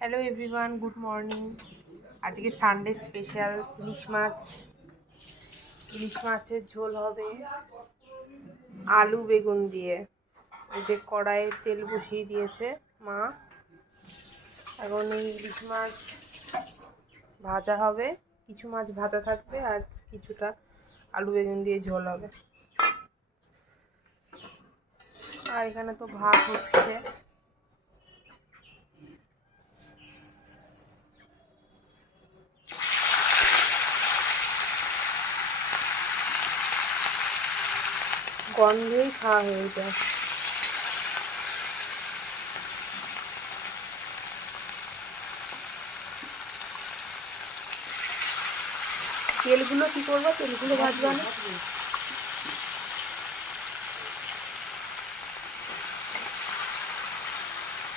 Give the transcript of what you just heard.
Hello everyone, good morning. আজকে Sunday special ইলিশ মাছের ঝোল হবে আলু বেগুন দিয়ে। এই যে কড়াইয়ে তেল বসিয়ে দিয়েছে মা। এখন এই ইলিশ মাছ ভাজা হবে, কিছু মাছ ভাজা থাকবে আর কিছুটা আলু বেগুন দিয়ে ঝোল হবে। আর এখানে তো ভাত হচ্ছে। গন্ধেই খাওয়া হয়ে যায়। তেলগুলো কি করবো? তেলগুলো ভাজবা না?